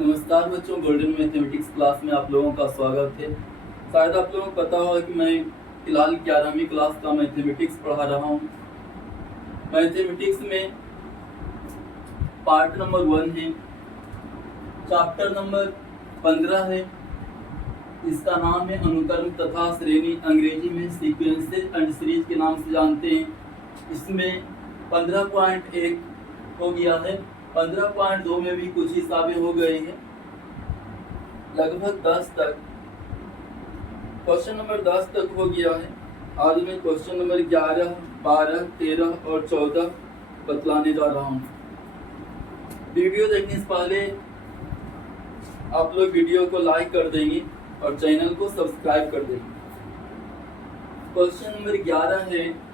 नमस्कार बच्चों, golden mathematics class में आप लोगों का स्वागत है। शायद आप लोगों को पता होगा कि मैं फिलहाल 11वीं क्लास का मैथमेटिक्स पढ़ा रहा हूँ। मैथमेटिक्स में पार्ट नंबर 1 है, चैप्टर नंबर 15 है। इसका नाम है अनुक्रम तथा श्रेणी, अंग्रेजी में सीक्वेंसेस एंड सीरीज के नाम से जानते हैं। इसमें 15.1 हो गया है। 15.2 में भी कुछ हिसाबे हो गए हैं, लगभग 10 तक। क्वेश्चन नंबर 10 तक हो गया है। आज मैं क्वेश्चन नंबर 11, 12, 13 और 14 बतलाने जा रहा हूँ। वीडियो देखने से पहले आप लोग वीडियो को लाइक कर देंगे और चैनल को सब्सक्राइब कर देंगे। क्वेश्चन नंबर 11 है,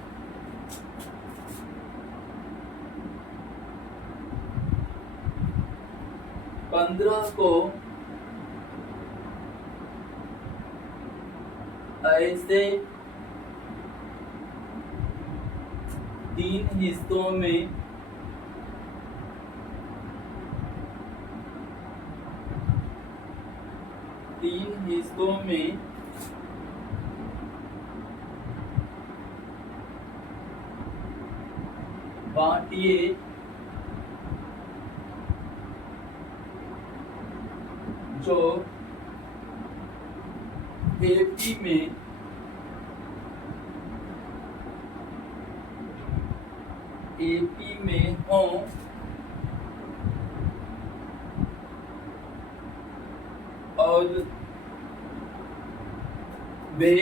पंद्रह को ऐसे 3 हिस्सों में बांटिए जो एपी में हो और वे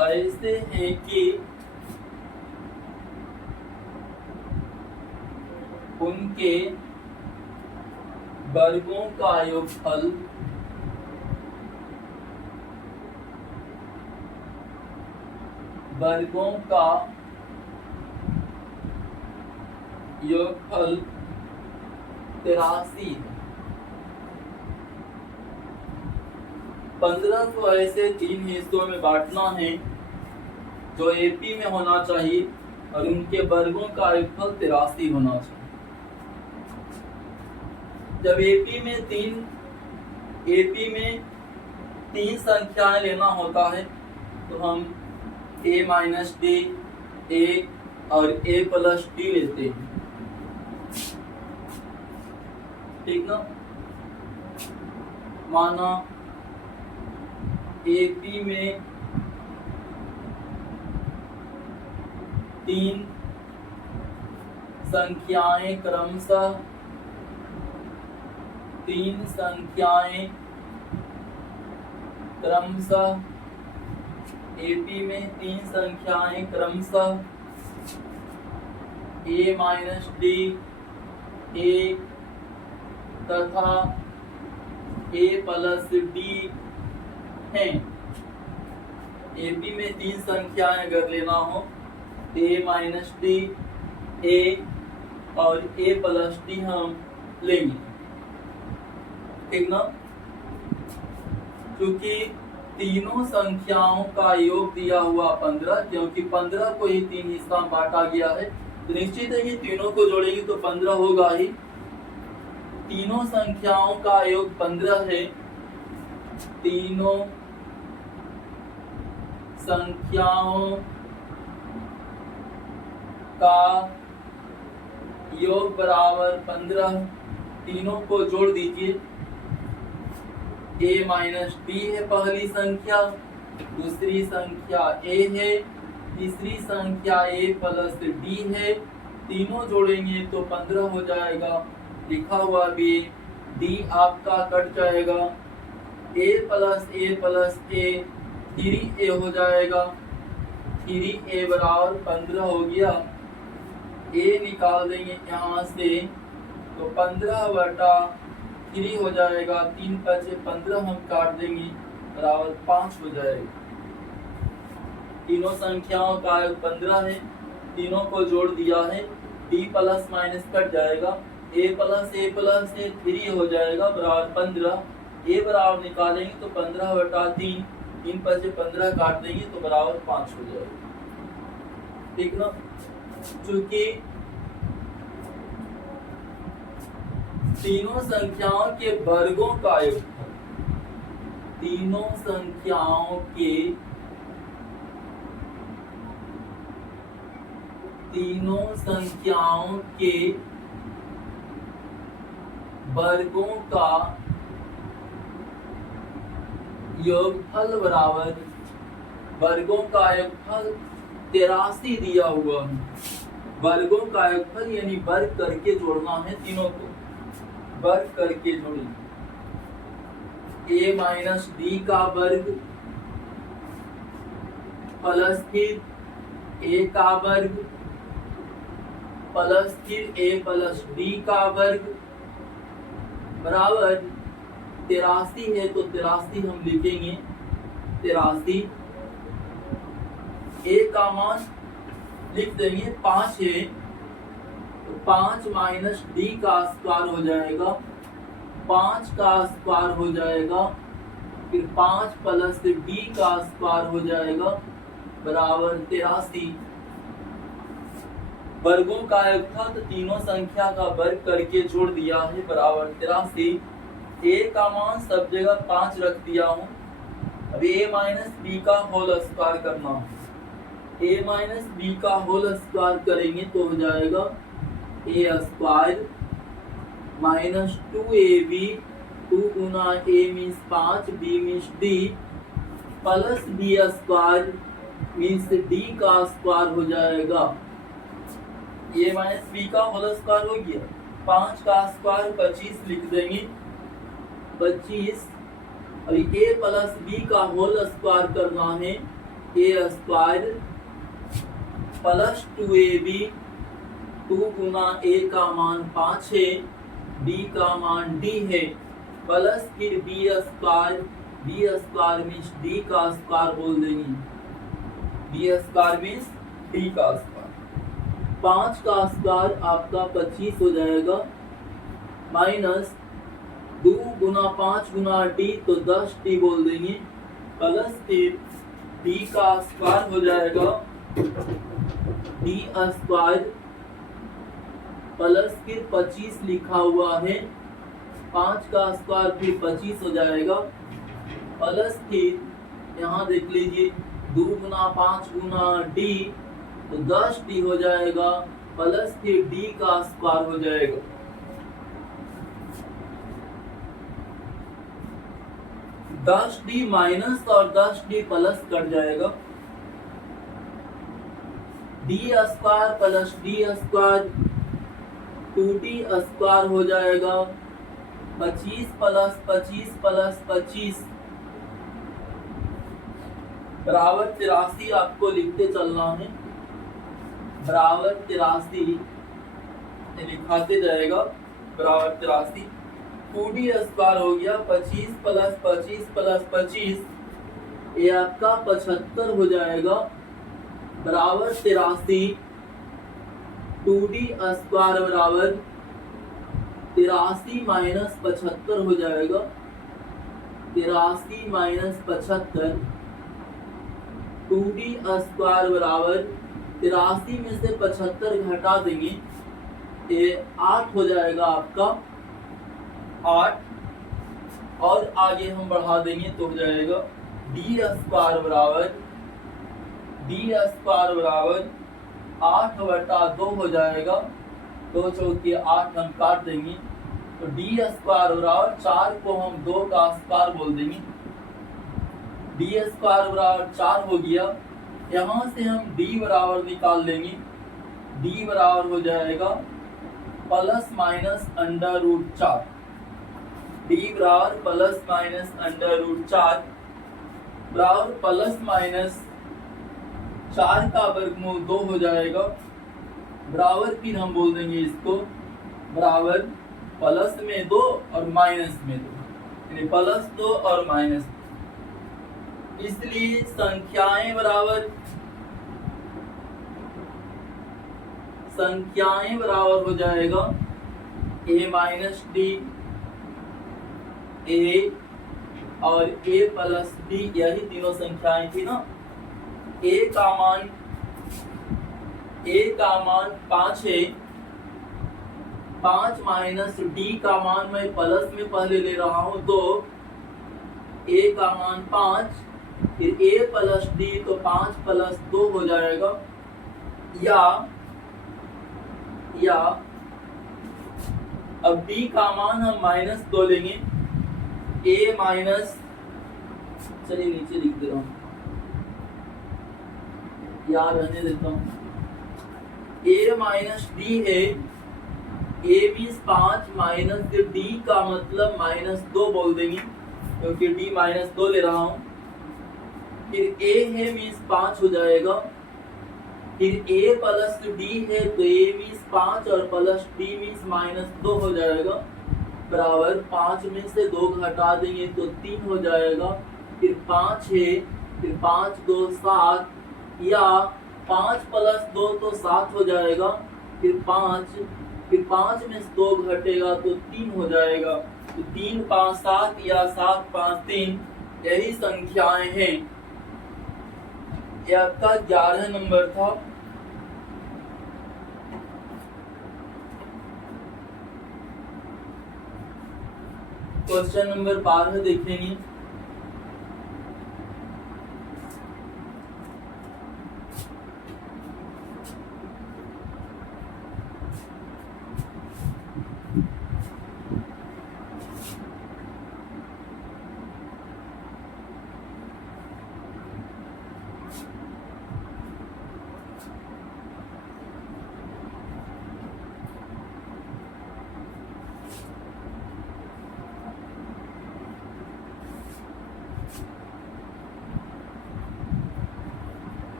ऐसे हैं कि उनके वर्गों का योगफल वर्गों का योगफल 83 है। 15 को ऐसे 3 हिस्सों में बांटना है जो एपी में होना चाहिए और उनके वर्गों का योगफल 83 होना चाहिए। जब एपी में 3 संख्याएं लेना होता है तो हम a माइनस डी, a और a प्लस डी लेते हैं, ठीक ना। माना एपी में 3 संख्याएं क्रमशः 'a माइनस डी, a तथा a प्लस डी हैं। एपी में 3 संख्याएं अगर लेना हो a माइनस डी, a और a प्लस डी हम लेंगे, ठीक ना। क्योंकि तीनों संख्याओं का योग दिया हुआ 15, क्योंकि 15 को ही 3 हिस्सा में बांटा गया है तो निश्चित है कि तीनों को जोड़ेंगे तो 15 होगा ही। तीनों संख्याओं का योग 15 है। तीनों संख्याओं का योग बराबर 15। तीनों को जोड़ दीजिए। a माइनस डी है पहली संख्या, दूसरी संख्या a है, तीसरी संख्या a प्लस डी है। तीनों जोड़ेंगे तो 15 हो जाएगा। लिखा हुआ भी d आपका कट जाएगा, a प्लस a 3a हो जाएगा। 3a बराबर 15 हो गया। a निकाल देंगे यहाँ से तो 15/3 हो जाएगा। 3 5 15 हम काट देंगे, बराबर 5 हो जाएगा। तीनों संख्याओं का योग 15 है। तीनों को जोड़ दिया है, d प्लस माइनस कट जाएगा, a प्लस 3 हो जाएगा, बराबर 15। a बराबर निकालेंगे तो 15/3, 3 5 15 काट देंगे तो बराबर 5 हो जाएगा, ठीक ना। चूंकि तीनों संख्याओं के वर्गों का योगफल, तीनों संख्याओं के वर्गों का योगफल बराबर, वर्गों का योगफल 83 दिया हुआ है। वर्गों का योगफल यानी वर्ग करके जोड़ना है, तीनों को वर्ग करके जोड़ेंगे। a माइनस डी का वर्ग प्लस फिर a का वर्ग प्लस फिर a प्लस डी का वर्ग बराबर 83 है, तो 83 हम लिखेंगे 83। a का मान लिख देंगे 5 है, तो 5 माइनस डी का स्क्वायर हो जाएगा, 5 का स्क्वायर हो जाएगा, फिर 5 प्लस डी का स्क्वायर हो जाएगा बराबर 83। वर्गों का योगफल तो तीनों संख्या का वर्ग करके जोड़ दिया है बराबर 83। a का मान सब जगह 5 रख दिया हूँ। अब a माइनस बी का होल स्क्वायर करना है। a माइनस बी का होल स्क्वायर करेंगे तो हो जाएगा a स्क्वायर माइनस 2ab, 2 गुना a means 5, b means d, plus b square means d का स्क्वायर हो जाएगा। a माइनस बी का होल स्क्वायर हो गया, 5 का स्क्वायर 25 लिख देंगे 25। और a प्लस b का होल स्क्वायर करना है, a स्क्वायर प्लस 2ab, 2 गुना a का मान 5 है, b का मान d है, प्लस फिर b स्क्वायर मीन्स d का स्क्वायर बोल देंगे, b स्क्वायर मीन्स d का स्क्वायर। 5 का स्क्वायर आपका 25 हो जाएगा, माइनस 2 गुना 5 गुना d तो 10d बोल देंगे, प्लस फिर d का स्क्वायर हो जाएगा, d स्क्वायर प्लस फिर 25 लिखा हुआ है, 5 का स्क्वायर फिर 25 हो जाएगा, प्लस फिर यहाँ देख लीजिए 2 गुना 5 गुना d तो 10d हो जाएगा, प्लस फिर d का स्क्वायर हो जाएगा। दस डी माइनस और 10d प्लस कट जाएगा, d square plus d square 2d square हो जाएगा, 25 प्लस 25 प्लस 25 बराबर 83 आपको लिखते चलना है, बराबर 83 लिखाते जाएगा बराबर 83। 2d स्क्वायर हो गया, 25 प्लस 25 प्लस 25 ये आपका 75 हो जाएगा बराबर 83। 2d स्क्वायर बराबर 83 माइनस 75 हो जाएगा, 83 माइनस 75, 2d स्क्वायर बराबर 83 में से 75 घटा देंगे, ये 8 हो जाएगा आपका 8, और आगे हम बढ़ा देंगे तो हो जाएगा d स्क्वायर बराबर 8/2 हो जाएगा, 2 चौके 8 हम काट देंगे, तो d स्क्वायर बराबर 4 को हम 2 का स्क्वायर बोल देंगे, d स्क्वायर बराबर 4 हो गया। यहाँ से हम d बराबर निकाल लेंगे, d बराबर हो जाएगा plus minus under root 4, d बराबर प्लस माइनस अंडर रूट 4 बराबर प्लस माइनस 4 का वर्गमूल 2 हो जाएगा, बराबर फिर हम बोल देंगे इसको बराबर प्लस में 2 और माइनस में 2, यानी प्लस 2 और माइनस 2। इसलिए संख्याएं बराबर हो जाएगा a माइनस डी, a और a प्लस डी, यही तीनों संख्याएं थी ना। a का मान 5 है, 5 माइनस डी का मान मैं प्लस में पहले ले रहा हूं, तो ए का मान 5, फिर ए प्लस डी, तो 5 प्लस 2 हो जाएगा, या अब डी का मान हम -2 लेंगे, ए माइनस, चलिए नीचे लिख दे रहा हूं, या रहने देता हूं, ए माइनस डी है, ए मीन्स 5 माइनस डी का मतलब -2 बोल देंगे, क्योंकि डी -2 ले रहा हूं, फिर ए है मीन्स 5 हो जाएगा, फिर a प्लस डी है, तो a मीन्स 5 और प्लस d मीन्स -2 हो जाएगा, बराबर 5 में से 2 घटा देंगे तो 3 हो जाएगा, फिर 5 है, फिर 5 2 7, या 5 प्लस 2 तो 7 हो जाएगा, फिर 5 में से 2 घटेगा तो 3 हो जाएगा, तो 3 5 7 या 7 5 3, यही संख्याएं हैं। यह आपका 11 नंबर था। क्वेश्चन नंबर 12 देखेंगे।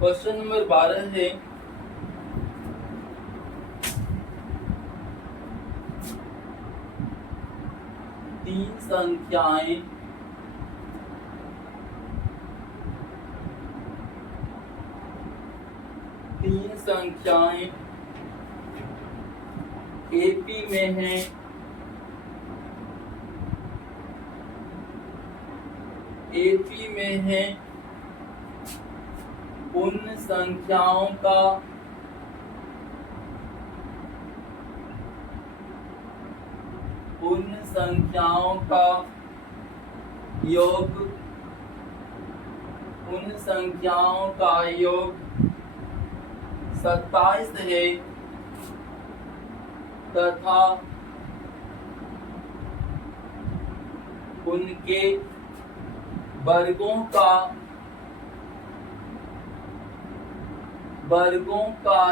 क्वेश्चन नंबर 12 है, तीन संख्याएं एपी में हैं, उन संख्याओं का योग 27 है, तथा उनके वर्गों का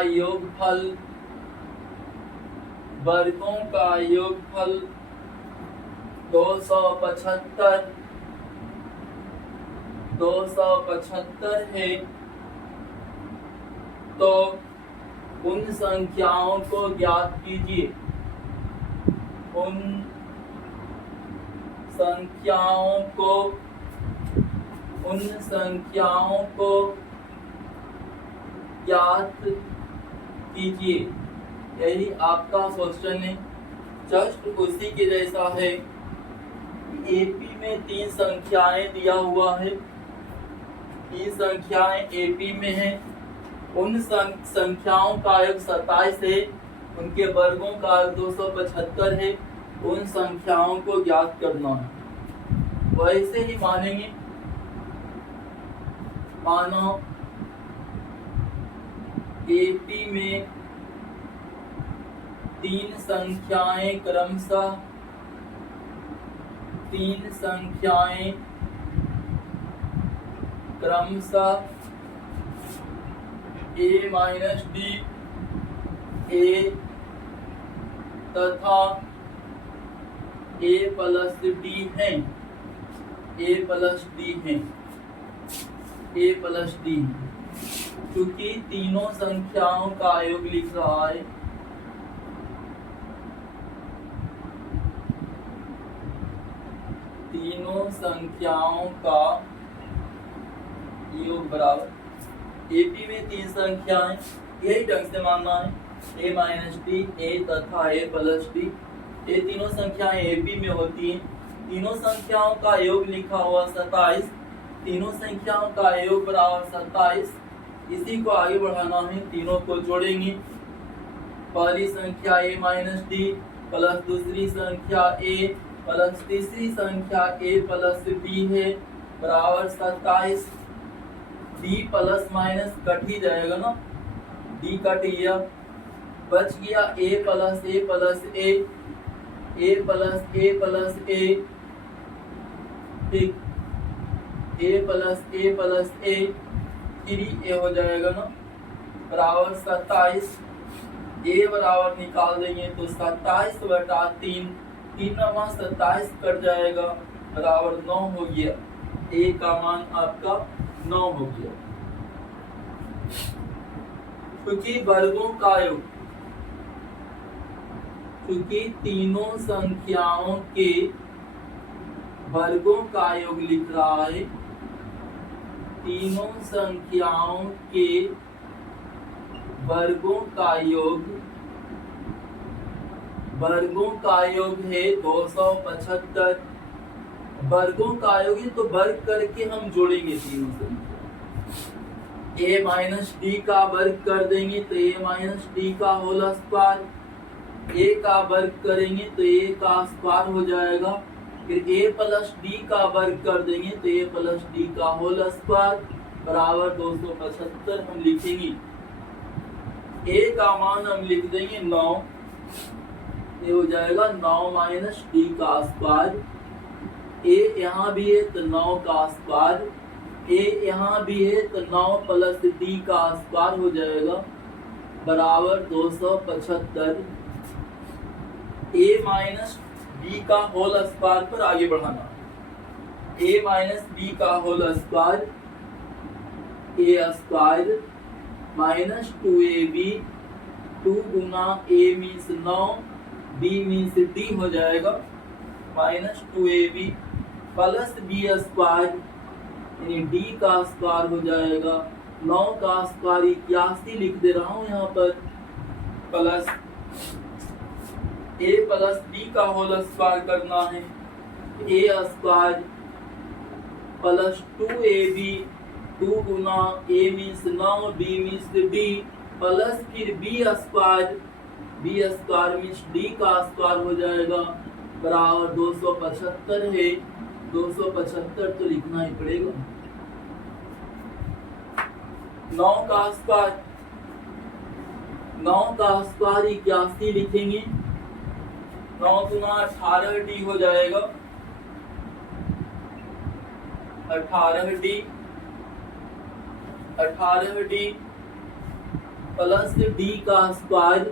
योगफल 275 है, तो उन संख्याओं को ज्ञात कीजिए। उन संख्याओं को ज्ञात कीजिए, यही आपका क्वेश्चन है। जस्ट उसी के जैसा है। एपी में 3 संख्याएं दिया हुआ है, 3 संख्याएं एपी में हैं, उन संख्याओं का योग 27 है, उनके वर्गों का 275 है, उन संख्याओं को ज्ञात करना है। वैसे ही मानेंगे, मानो एपी में 3 संख्याएं क्रमशः ए माइनस डी, ए तथा ए प्लस डी हैं, क्योंकि तीनों संख्याओं का योग लिख रहा है। तीनों संख्याओं का योग बराबर, एपी में 3 संख्याएं, यही ढंग से मानना है, ए माइनस डी, ए तथा ए प्लस डी, ये तीनों संख्याएं एपी में होती हैं। तीनों संख्याओं का योग लिखा हुआ 27, तीनों संख्याओं का योग बराबर 27। इसी को आगे बढ़ाना है, तीनों को जोड़ेंगे। पहली संख्या a माइनस डी प्लस दूसरी संख्या a प्लस तीसरी संख्या a प्लस b है बराबर 27। d प्लस माइनस कट ही जाएगा ना, d कट गया, बच गया a plus a plus a, a plus a plus a, ठीक, a plus a plus a, 3a हो जाएगा ना बराबर 27। a बराबर निकाल देंगे तो 27 बटा 3, 3 नवा 27 कट जाएगा बराबर 9 हो गया। a का मान आपका 9 हो गया। क्योंकि वर्गों का योग, क्योंकि तीनों संख्याओं के वर्गों का योग लिख रहा है, तीनों संख्याओं के वर्गों का योग, वर्गों का योग है 275। वर्गों का योग है तो वर्ग करके हम जोड़ेंगे तीनों संख्या। a माइनस डी का वर्ग कर देंगे तो a माइनस डी का होल स्क्वायर, a का वर्ग करेंगे तो a का स्क्वायर हो जाएगा। फिर a प्लस डी का वर्ग कर देंगे तो a प्लस डी का होल स्क्वायर बराबर 275 हम लिखेंगे। a का मान हम लिख देंगे 9, ये हो जाएगा 9 माइनस डी का स्क्वायर। a यहाँ भी है तो 9 का स्क्वायर, a यहाँ भी है तो 9 प्लस डी का स्क्वायर हो जाएगा बराबर 275। a माइनस b का होल स्क्वायर पर आगे बढ़ाना, a माइनस b का whole square, a square minus 2ab, 2 गुना a means 9, b means d हो जाएगा minus 2ab plus b square यानी d का स्क्वायर हो जाएगा। 9 का स्क्वायर 81 लिख दे रहा हूँ यहाँ पर, प्लस a प्लस b का होल स्क्वायर करना है, a स्क्वायर प्लस 2ab, 2 गुना a means 9, b means d plus फिर b स्क्वायर मीन्स d का स्क्वायर हो जाएगा बराबर 275 है। 275 तो लिखना ही पड़ेगा। 9 का स्क्वायर 81 लिखेंगे, 9 गुना 18d हो जाएगा, 18d प्लस d का स्क्वायर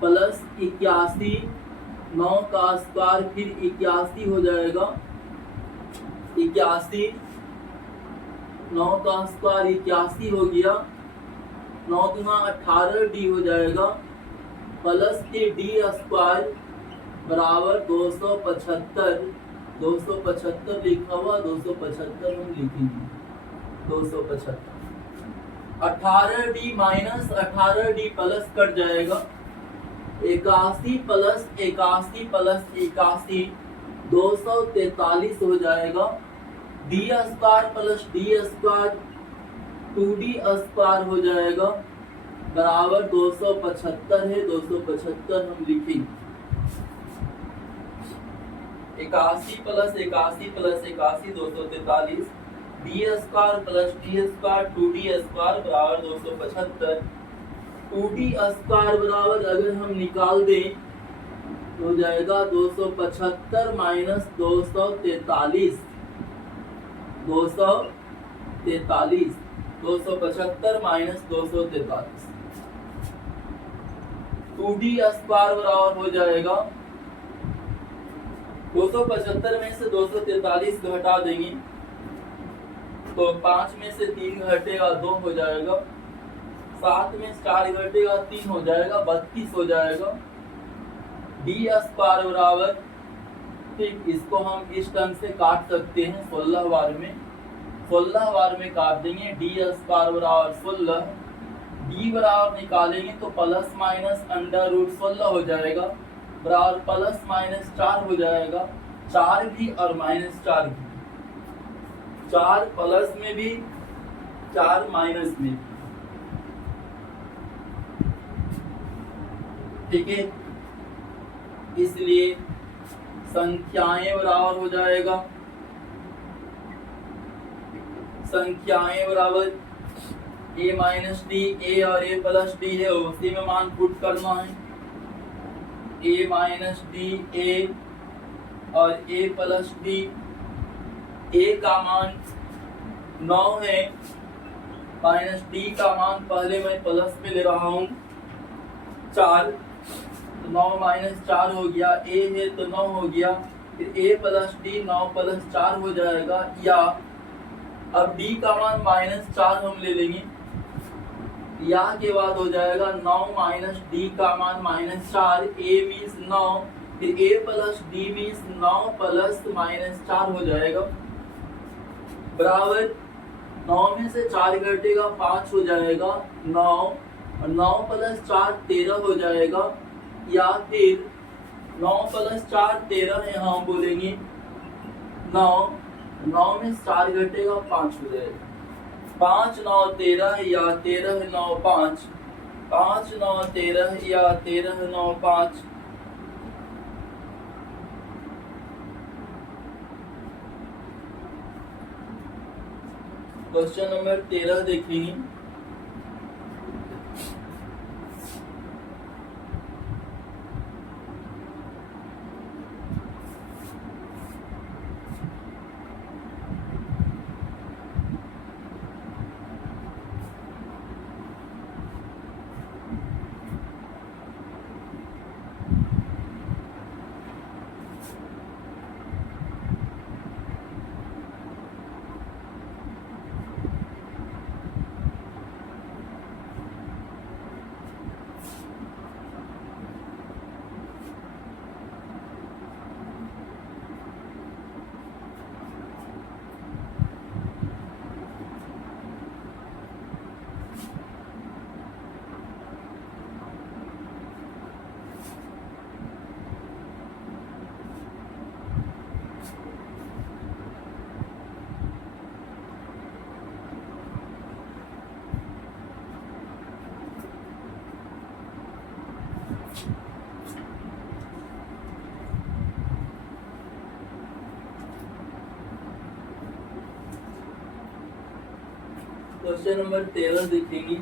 प्लस 81, 9 का स्क्वायर फिर 81 हो जाएगा, 81, 9 का स्क्वायर 81 हो गया, 9 गुना 18d हो जाएगा प्लस के डी स्क्वायर बराबर 275। 275 लिखा हुआ, 275 हम लिखेंगे 275। 18d minus 18d plus cut जाएगा, 81 प्लस 81 प्लस 81 243 हो जाएगा। D square plus D square 2d square हो जाएगा बराबर 275 है। 275 हम लिखेंगे। 81 plus 81 plus 81 243, D square plus D square 2d square बराबर 275। 2d स्क्वायर बराबर अगर हम निकाल दें तो हो जाएगा 275 माइनस 243, 243, 275 माइनस 243। 2d स्क्वायर बराबर हो जाएगा 275 में से 243 घटा देंगे तो 5 में से 3 घटेगा 2 हो जाएगा, 7 में 4 घटेगा 3 हो जाएगा, 32 हो जाएगा। डी स्क्वायर बराबर, ठीक, इसको हम इस ढंग से काट सकते हैं 16 बार में, 16 बार में काट देंगे। डी स्क्वायर बराबर 16, डी बराबर निकालेंगे तो प्लस माइनस अंडर रूट 16 हो जाएगा। बराबर प्लस माइनस 4 हो जाएगा, 4 भी और माइनस 4 भी, 4 प्लस में भी 4 माइनस में भी, ठीक है। इसलिए संख्याएं बराबर हो जाएगा, संख्याएं बराबर a माइनस डी, ए और a प्लस डी है उसी में मान पुट करना है, a माइनस डी ए और a प्लस डी। a का मान 9 है, माइनस डी का मान पहले मैं प्लस में ले रहा हूँ 4, तो 9 माइनस 4 हो गया, a है तो 9 हो गया, फिर a प्लस डी 9 प्लस 4 हो जाएगा, या अब d का मान माइनस 4 हम ले लेंगे, या के बाद हो जाएगा 9 माइनस डी का मान माइनस 4, a मीन्स 9, फिर a plus D means 9 plus minus 4 हो जाएगा, बराबर 9 में से 4 घटेगा 5 हो जाएगा 9, और 9 प्लस 4 13 हो जाएगा, या फिर 9 प्लस 4 13 है, हम बोलेंगे 9 में 4 घटेगा 5 हो जाएगा, 5 9 13 या 13 9 5, 5 9 13 या 13 9 5। क्वेश्चन नंबर 13 देखेंगे। क्वेश्चन नंबर 13 देखेंगे।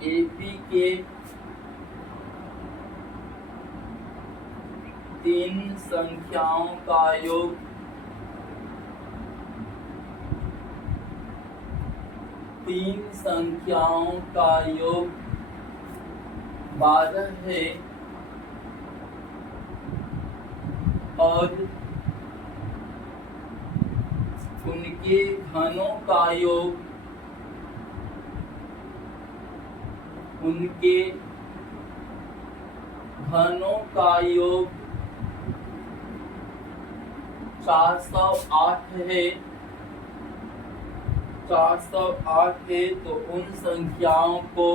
एपी के तीन संख्याओं का योग तीन संख्याओं का योग 12 है और उनके घनों का योग उनके घनों का योग 408 है 408 है। तो उन संख्याओं को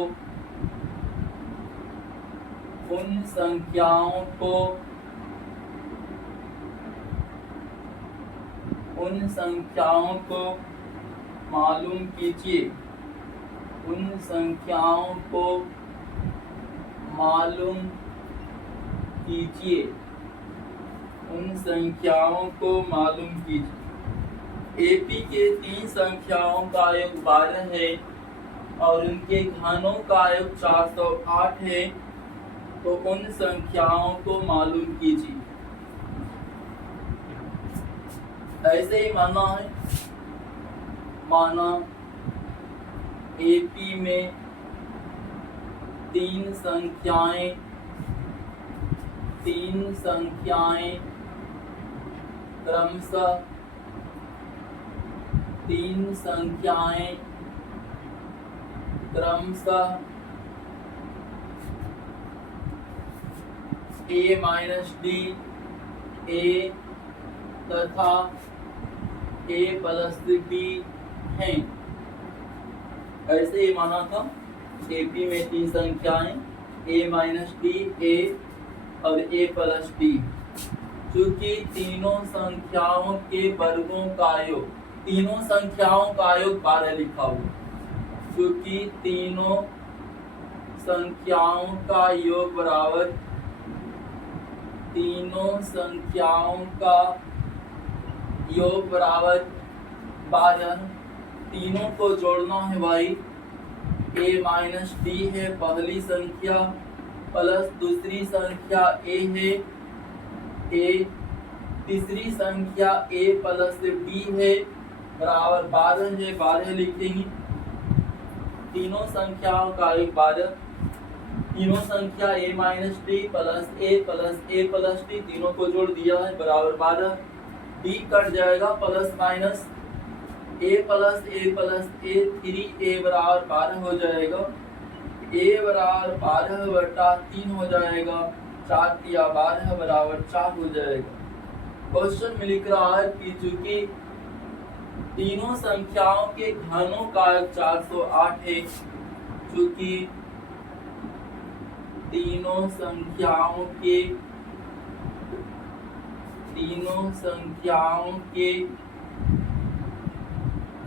मालूम कीजिए। उन संख्याओं को मालूम कीजिए। उन संख्याओं को मालूम कीजिए। एपी के तीन संख्याओं का योग 12 है और उनके घनों का योग 408 है। तो उन संख्याओं को मालूम कीजिए। ऐसे ही माना है। माना एपी में तीन संख्याएं क्रमशः ए माइनस डी ए तथा ए प्लस बी हैं। ऐसे ही माना था एपी में तीन संख्याएं ए माइनस डी ए और ए प्लस डी, क्योंकि तीनों संख्याओं के वर्गों का योग, तीनों संख्याओं का योग 12 लिखा हुआ, क्योंकि तीनों संख्याओं का योग बराबर, तीनों संख्याओं का योग बराबर 12। तीनों को जोड़ना है भाई, ए माइनस डी है पहली संख्या प्लस दूसरी संख्या ए है ए, तीसरी संख्या ए प्लस डी है बराबर 12 है, 12 लिखेंगे। तीनों संख्याओं का एक 12, तीनों संख्या ए माइनस डी प्लस ए प्लस डी, तीनों को जोड़ दिया है बराबर 12। डी कट जाएगा, प्लस माइनस ए प्लस ए 3 ए बराबर 12 हो जाएगा। ए बराबर 12 बटा 3 हो जाएगा, 4 या 12 बराबर 4 हो जाएगा। क्वेश्चन में लिख रहा है कि चूंकि तीनों संख्याओं के घनों का 408 है, चूंकि तीनों संख्याओं के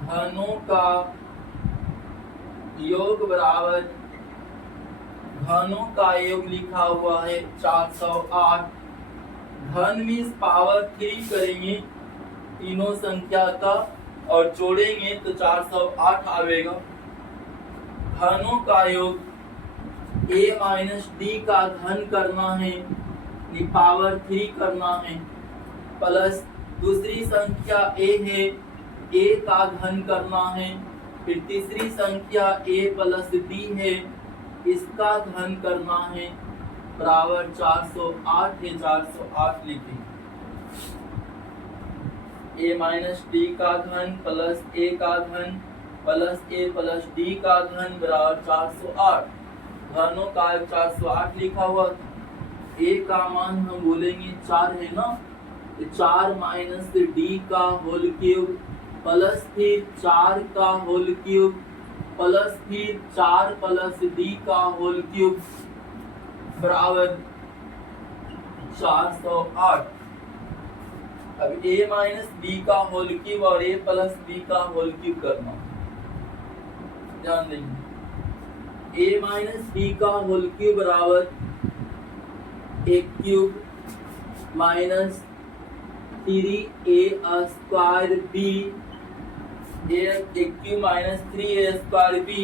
घनों का योग बराबर, घनों का योग लिखा हुआ है 408। घन मीन्स पावर 3 करेंगे तीनों संख्या का और जोड़ेंगे तो 408 आवेगा। घनों का योग a माइनस डी का घन करना है, पावर 3 करना है, प्लस दूसरी संख्या a है, a का घन करना है, फिर तीसरी संख्या a प्लस d है, इसका घन करना है बराबर 408 है, 408 लिखेंगे। a माइनस डी का घन प्लस a का घन प्लस a प्लस d का घन बराबर 408। घनों का 408 लिखा हुआ था। a का मान हम बोलेंगे 4 है ना, 4 माइनस डी का होल क्यूब प्लस फिर 4 का होल क्यूब प्लस फिर 4 प्लस डी का होल क्यूब बराबर 408। अब a माइनस बी का होल क्यूब और a प्लस बी का होल क्यूब करना, ध्यान देंगे। a माइनस बी का होल क्यूब बराबर एक cube minus 3a square B, एक cube minus 3a square B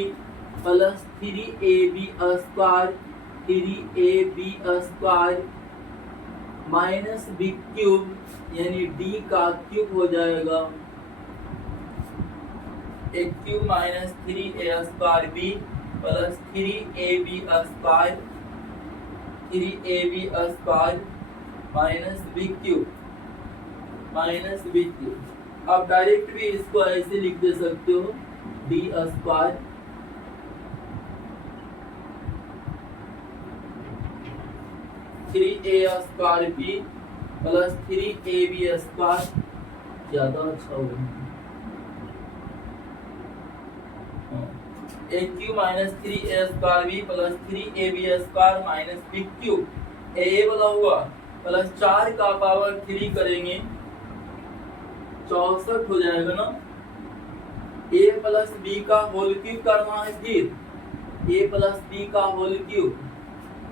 plus 3ab square, 3ab square minus B cube यानी d का क्यूब हो जाएगा। एक cube minus 3a square B plus 3ab square, 3ab square minus B cube, minus B cube. आप direct भी इसको ऐसे लिख दे सकते हो, D square three A square B plus 3ab square, ज्यादा अच्छा होगा। एक cube minus 3a square B plus 3ab square minus B cube, A वाला हुआ प्लस 4 का पावर 3 करेंगे 64 हो जाएगा ना। a प्लस बी का होल क्यूब करना है, फिर a प्लस बी का होल क्यूब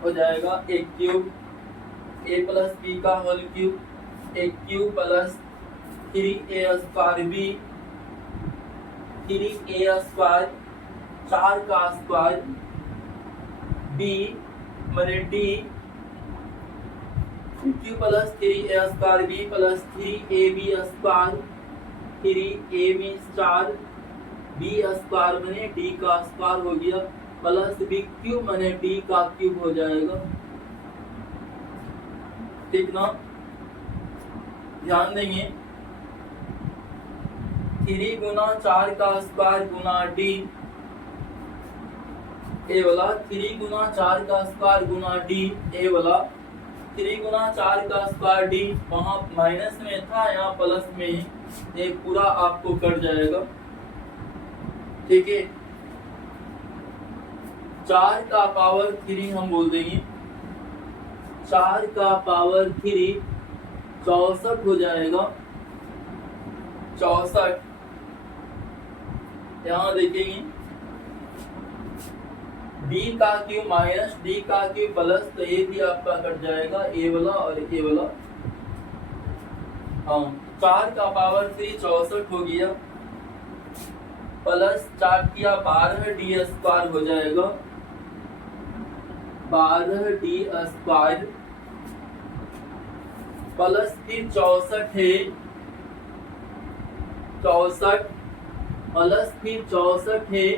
हो जाएगा एक क्यूब, a प्लस बी का होल क्यूब, एक cube plus 3a square B, 3a square 4 का स्क्वायर, b माने d, cube plus 3a square b plus 3ab square, 3ab star b square माने d का square हो गया प्लस b क्यूब माने d का क्यूब हो जाएगा, ठीक ना। ध्यान देंगे 3 गुना 4 का स्क्वायर गुना d, ए वाला 3 गुना 4 का स्क्वायर गुना d, ए वाला 3 गुना 4 का स्क्वायर डी, वहां माइनस में था यहाँ प्लस में, ये पूरा आपको कट जाएगा। ठीक है, 4 का पावर 3 हम बोल देंगे, 4 का पावर 3 64 हो जाएगा। 64 यहाँ देखेंगे, डी का क्यू माइनस डी का क्यू प्लस, तो ये भी आपका कट जाएगा, ए वाला और ए वाला। हाँ, 4 का पावर 3 64 हो गया, प्लस 4 किया 12 डी स्क्वायर हो जाएगा, 12 डी स्क्वायर प्लस फिर 64 है, 64 प्लस फिर 64 है,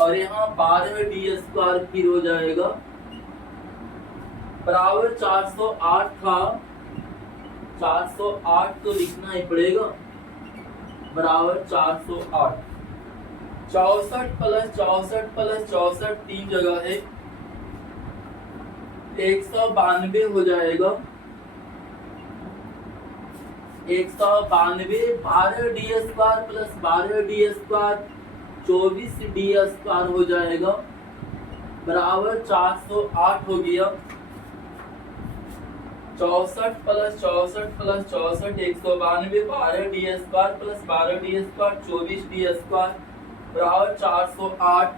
और यहाँ 12 डी स्क्वायर फिर हो जाएगा, बराबर 408 था, 408 तो लिखना ही पड़ेगा, बराबर 408। 64 प्लस 64 प्लस 64 तीन जगह है, 192 हो जाएगा, 192, 12 D square plus 12 D square 24 D square हो जाएगा, बराबर 408 हो गया। 64 plus 64 plus 64 192, 12 D square plus 12 D square 24 D square बराबर 408।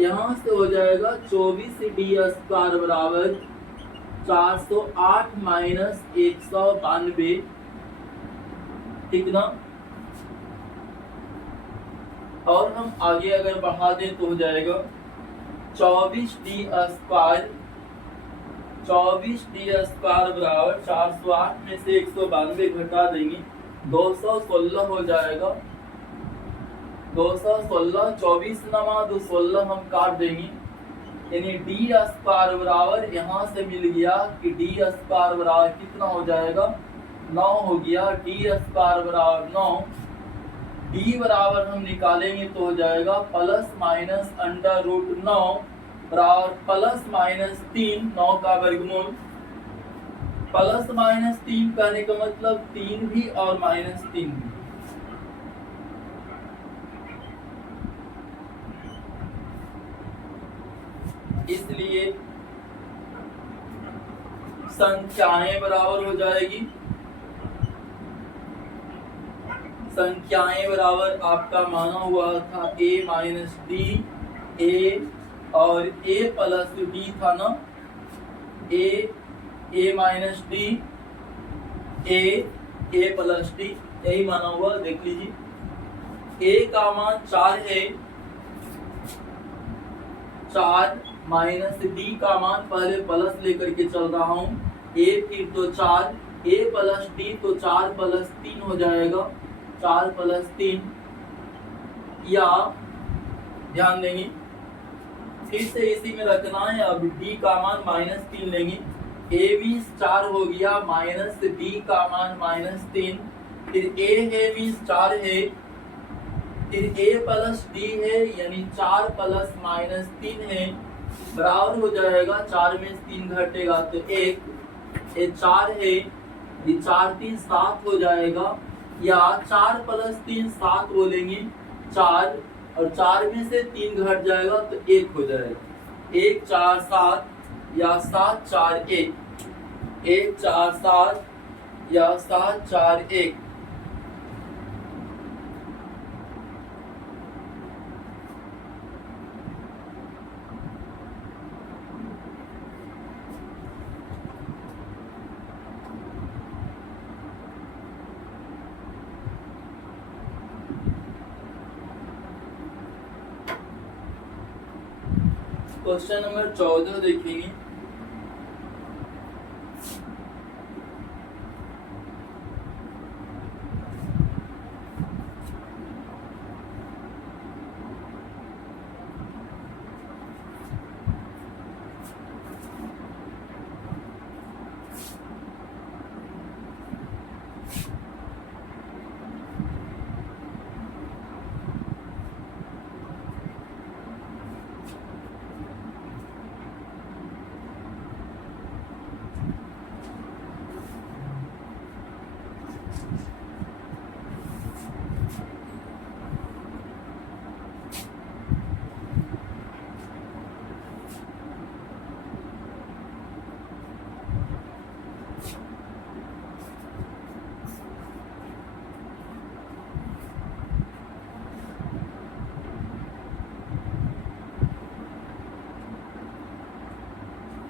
यहाँ से हो जाएगा 24 डी स्क्वायर बराबर 408 माइनस 192, ठीक ना। और हम आगे अगर बढ़ा दें तो हो जाएगा 24 डी स्क्वायर, 24 डी स्क्वायर बराबर 408 में से 192 घटा देंगे, 216 हो जाएगा, 216, 24 नमा 216 हम काट देंगे, यानी डी स्क्वायर बराबर यहाँ से मिल गया कि डी स्क्वायर बराबर कितना हो जाएगा, 9 हो गया। डी स्क्वायर बराबर 9, डी बराबर हम निकालेंगे तो हो जाएगा प्लस माइनस अंडर रूट 9 बराबर प्लस माइनस 3, 9 का वर्गमूल, प्लस माइनस 3 कहने का मतलब 3 भी और माइनस 3 भी। इसलिए संख्याएं बराबर हो जाएगी, संख्याएं बराबर आपका माना हुआ था a माइनस डी, ए और a प्लस डी था ना, a minus D, a plus D, यही माना हुआ। देख लीजिए a का मान 4 है, 4 माइनस डी का मान पहले प्लस लेकर के चल रहा हूँ, a फिर तो 4, a प्लस डी तो 4 प्लस 3 हो जाएगा, 4 प्लस 3, या ध्यान देंगे फिर से इसी में रखना है। अब d का मान माइनस 3 लेंगे, a भी 4 हो गया, माइनस d का मान माइनस 3, फिर a है भी 4 है, फिर a प्लस d है, यानी 4 प्लस माइनस 3 है, बराबर हो जाएगा 4 में 3 घटेगा तो 1, ये 4 है, ये 4 3 7 हो जाएगा, या 4 प्लस 3 7 बोलेंगे 4, और 4 में से 3 घट जाएगा तो 1 हो जाएगा, 1 4 7 या 7 4 1, 1 4 7 या 7 4 1। क्वेश्चन नंबर 14 देखेंगे।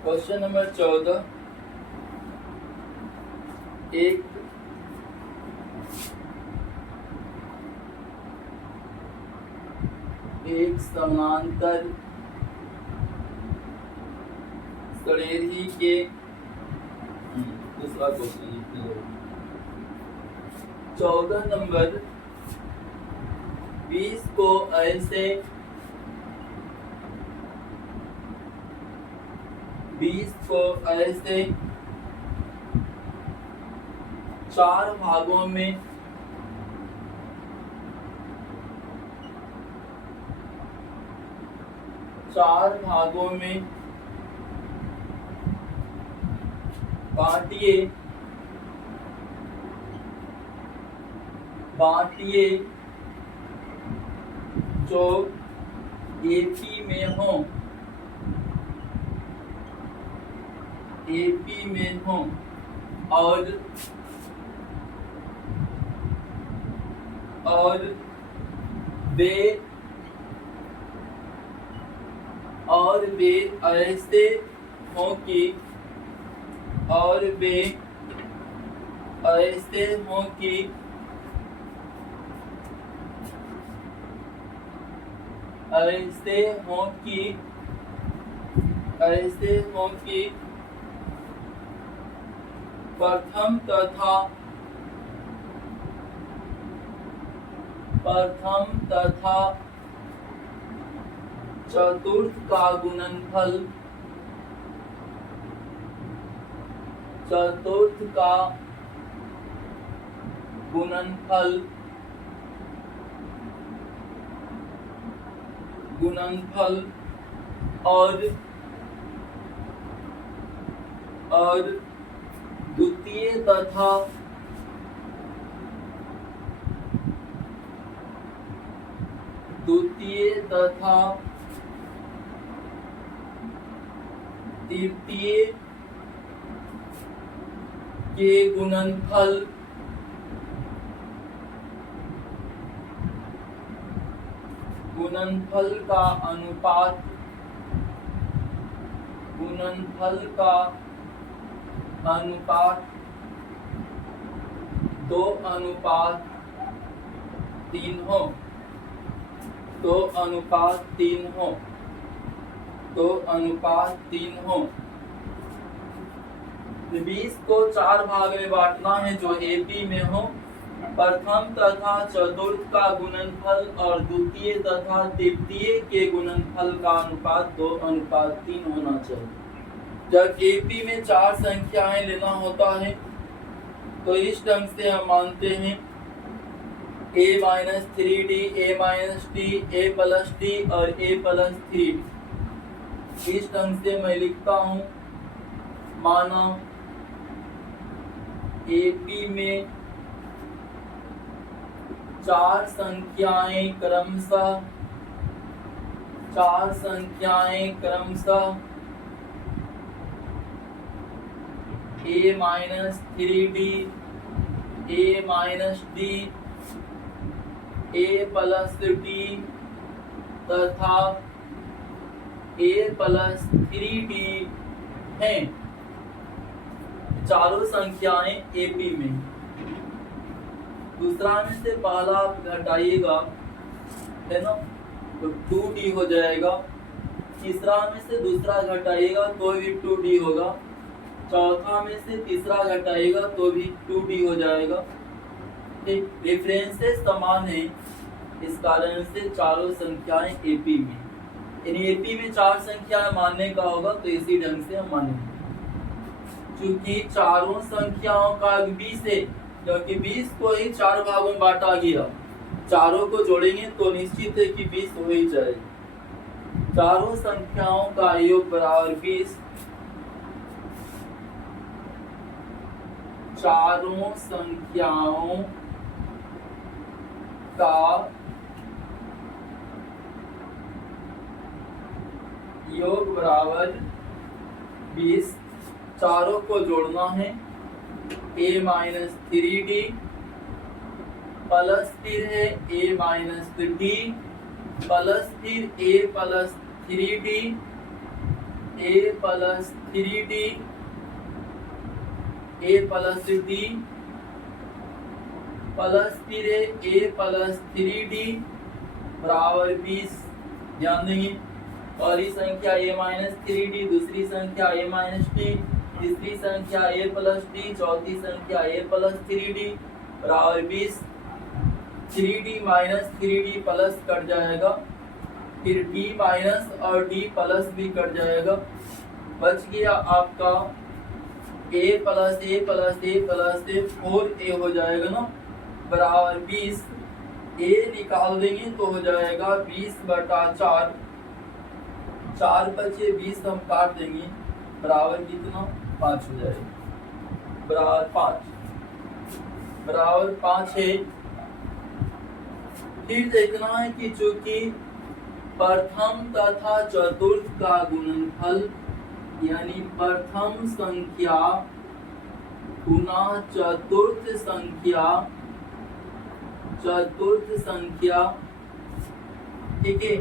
क्वेश्चन नंबर 14, एक समानांतर सड़ेरही के दूसरा क्वेश्चन 14 नंबर 20 को ऐसे 4 भागों में बांटिए जो एपी में हो और वे ऐसे हों कि प्रथम तथा चतुर्थ का गुणनफल और द्वितीय तथा तृतीय के गुणनफल का अनुपात 2:3 हो। 20 को 4 भाग में बांटना है जो एपी में हो। प्रथम तथा चतुर्थ का गुणनफल और द्वितीय तथा तृतीय के गुणनफल का अनुपात 2:3 होना चाहिए। जब एपी में 4 संख्याएं लेना होता है तो इस ढंग से हम मानते हैं a-3d, a-t, a+d और a+3d। इस ढंग से मैं लिखता हूं, माना एपी में 4 संख्याएं क्रमशः a-3d, a-d, a+d तथा a+3d हैं। चारों संख्याएं एपी में। दूसरा में से पहला आप घटाइएगा, है ना, तो 2d हो जाएगा। तीसरा में से दूसरा घटाइएगा तो भी 2d होगा। चौथा में से तीसरा घटाइएगा तो भी 2d हो जाएगा। ठीक, रेफरेंसेस समान है, इस कारण से चारों संख्याएं एपी में। यानी एपी में 4 संख्याएं मानने का होगा तो इसी ढंग से हम मानेंगे। चूंकि चारों संख्याओं का 20 है, क्योंकि 20 को ही 4 भागों में बांटा गया, चारों को जोड़ेंगे तो निश्चित है कि 20 हो ही जाएगा। चारों संख्याओं का योग बराबर 20। चारों संख्याओं का योग बराबर 20। चारों को जोड़ना है, a-3d प्लस फिर है a-d प्लस फिर a+3d ए प्लस 3d ए प्लस डी प्लस फिर ए प्लस 3d बराबर 20। ध्यान देंगे पहली संख्या a माइनस 3d, दूसरी संख्या a माइनस d, तीसरी संख्या a प्लस d, चौथी संख्या a प्लस 3d बराबर 20। 3d minus 3d plus cut जाएगा, फिर d माइनस और d प्लस भी कट जाएगा। बच गया आपका a plus a plus a plus a 4a हो जाएगा ना बराबर 20। a निकाल देंगे तो हो जाएगा 20/4, 4 बचे 20 हम काट देंगे बराबर कितना 5 हो जाएगा, बराबर 5 है। फिर देखना है कि चूंकि प्रथम तथा चतुर्थ का गुणनफल यानी प्रथम संख्या गुना चतुर्थ संख्या ठीक है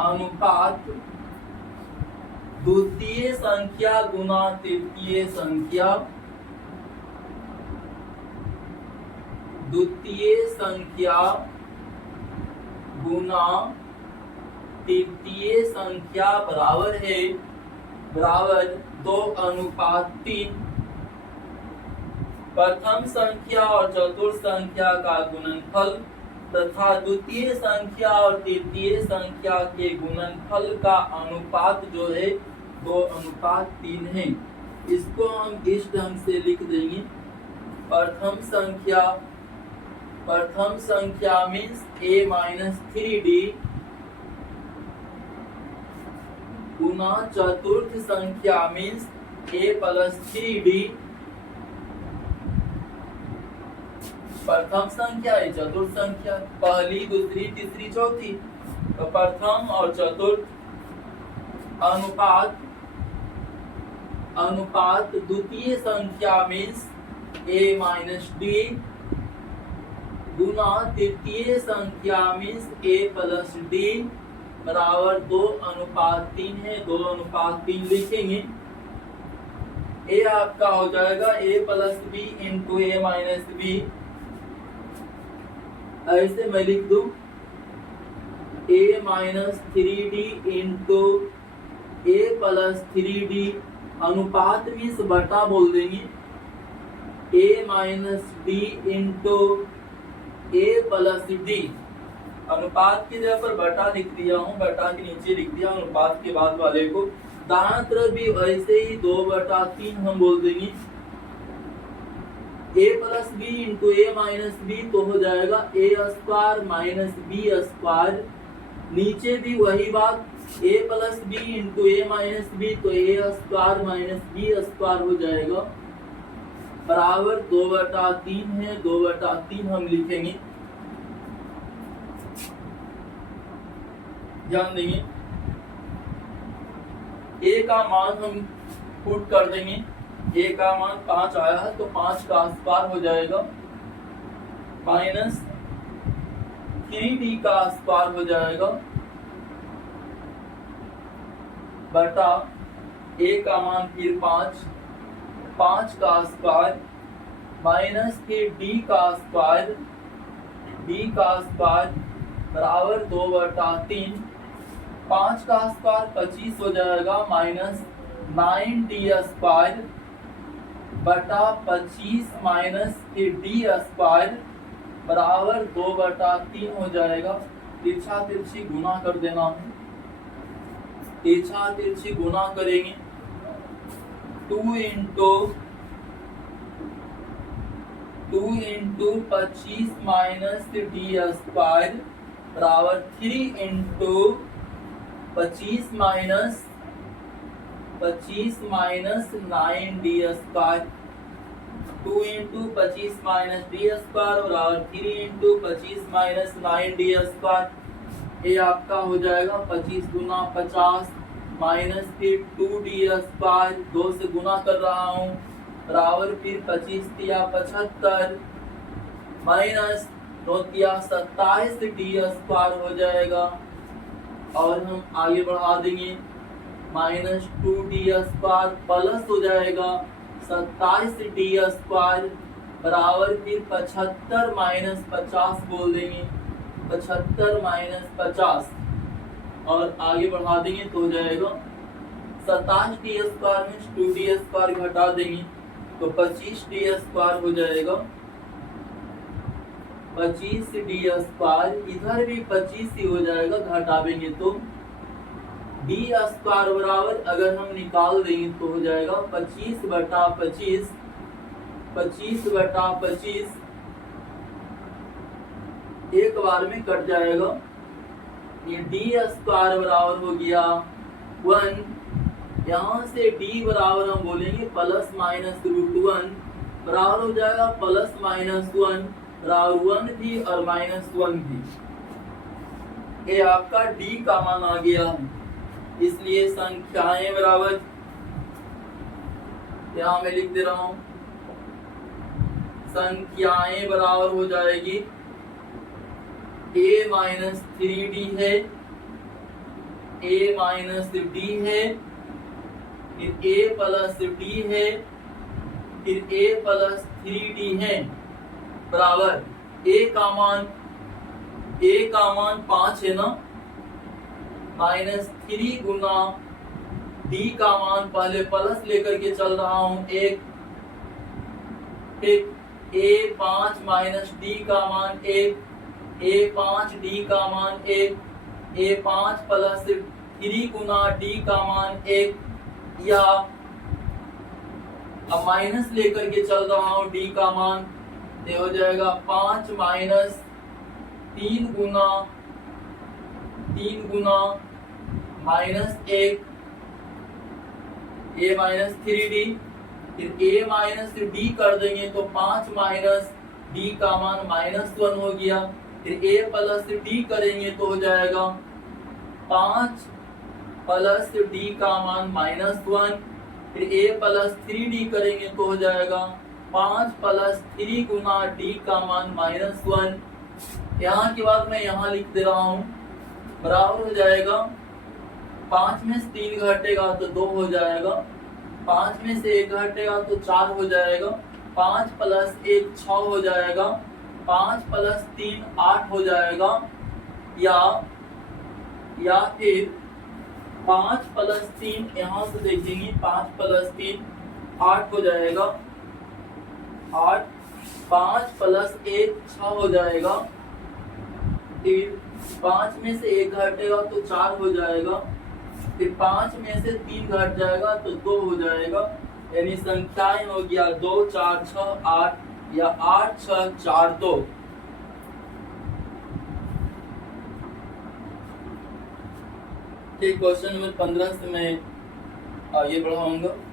अनुपात द्वितीय संख्या गुना तृतीय संख्या, द्वितीय संख्या गुना तृतीय संख्या बराबर है 2:3। प्रथम संख्या और चतुर्थ संख्या का गुणनफल तथा द्वितीय संख्या और तृतीय संख्या के गुणनफल का अनुपात जो है 2:3 है। इसको हम इस ढंग से लिख देंगे। प्रथम संख्या मीन्स a माइनस 3d गुना चतुर्थ संख्या मीन्स a प्लस 3d। प्रथम संख्या है चतुर्थ संख्या, पहली दूसरी तीसरी चौथी, तो प्रथम और चतुर्थ अनुपात द्वितीय संख्या मीन्स a माइनस d गुना तृतीय संख्या मीन्स a प्लस d बराबर 2:3 है। 2:3 लिखेंगे। a आपका हो जाएगा a plus b into a minus b। ऐसे मैं लिख दूं a minus 3d into a plus 3d अनुपात मीन्स बटा बोल देंगे a minus d into a plus d। अनुपात की जगह पर बटा लिख दिया हूँ, बटा के नीचे लिख दिया अनुपात के बाद वाले को। दाहिना तरफ भी वैसे ही 2/3 हम बोल देंगे a plus B into A minus B तो हो जाएगा a square minus B square. नीचे भी वही बात a plus B into A minus B तो a square minus B square हो जाएगा बराबर 2/3 है। 2/3 हम लिखेंगे। ध्यान देंगे a का मान हम पुट कर देंगे। a का मान 5 आया है तो 5 का स्क्वायर हो जाएगा माइनस 3d का स्क्वायर हो जाएगा बटा a का मान फिर 5 का स्क्वायर माइनस फिर d का स्क्वायर बराबर 2/3। 5 का स्क्वायर 25 हो जाएगा माइनस 9d स्क्वायर बटा 25 माइनस d स्क्वायर बराबर 2/3 हो जाएगा। तिरछा तिरछी गुना कर देना है। तिरछा तिरछी गुना करेंगे 2 इंटू 25 माइनस d स्क्वायर बराबर 3 into 25 minus 9d square. 2 into 25 minus d square बराबर 3 इंटू 25 माइनस 9d स्क्वायर। ये आपका हो जाएगा 25 गुना 50 माइनस फिर 2d स्क्वायर 2 से गुना कर रहा हूँ बराबर फिर 25 तिया 75 माइनस 9 तिया 27d स्क्वायर हो जाएगा। और हम आगे बढ़ा देंगे माइनस 2d स्क्वायर प्लस हो जाएगा 27d स्क्वायर बराबर फिर 75 माइनस 50 बोल देंगे, 75 माइनस 50 और आगे बढ़ा देंगे तो हो जाएगा 27d स्क्वायर में 2d स्क्वायर घटा देंगे तो 25d स्क्वायर हो जाएगा, 25d स्क्वायर, इधर भी 25 ही हो जाएगा, घटावेंगे तो d स्क्वायर बराबर अगर हम निकाल देंगे तो हो जाएगा 25 बटा 25, 25 बटा 25 एक बार में कट जाएगा। ये d स्क्वायर बराबर हो गया 1, यहाँ से d बराबर हम बोलेंगे प्लस माइनस √1 बराबर हो जाएगा प्लस माइनस 1 बराबर 1 भी और माइनस 1 भी। ये आपका d का मान आ गया, इसलिए संख्याएं बराबर यहाँ मैं लिख दे रहा हूं, संख्याएं बराबर हो जाएगी a माइनस 3d है, a माइनस d है, फिर a प्लस d है, फिर a प्लस 3d है बराबर a का मान 5 है ना, माइनस 3 गुना d का मान पहले प्लस लेकर के चल रहा हूं 1, फिर a5 माइनस d का मान 1, a5 d का मान 1, a5 प्लस 3 गुना d का मान 1, या अब माइनस लेकर के चल रहा हूं d का मान, ये हो जाएगा 5 minus 3 Guna minus 1, a minus 3d, फिर a माइनस d कर देंगे तो 5 माइनस d का मान माइनस 1 हो गया, फिर a प्लस d करेंगे तो हो जाएगा 5 प्लस d का मान माइनस 1, फिर a प्लस 3d करेंगे तो हो जाएगा 5 प्लस 3 गुना d का मान माइनस 1। यहाँ के बाद मैं यहाँ लिख दे रहा हूँ बराबर हो जाएगा 5 में से 3 घटेगा तो 2 हो जाएगा, 5 में से 1 घटेगा तो 4 हो जाएगा, 5 प्लस 1 6 हो जाएगा, 5 प्लस 3 8 हो जाएगा, या फिर 5 प्लस 3 यहाँ से देखेंगे 5 प्लस 3 8 हो जाएगा, 8, 5 प्लस 1 6 हो जाएगा, फिर 5 में से 1 घटेगा तो 4 हो जाएगा, फिर 5 में से 3 घट जाएगा तो 2 हो जाएगा, यानी संख्याएं हो गया 2 4 6 8 या 8 6 4 2। ठीक, क्वेश्चन नंबर 15 से मैं आगे बढ़ाऊंगा।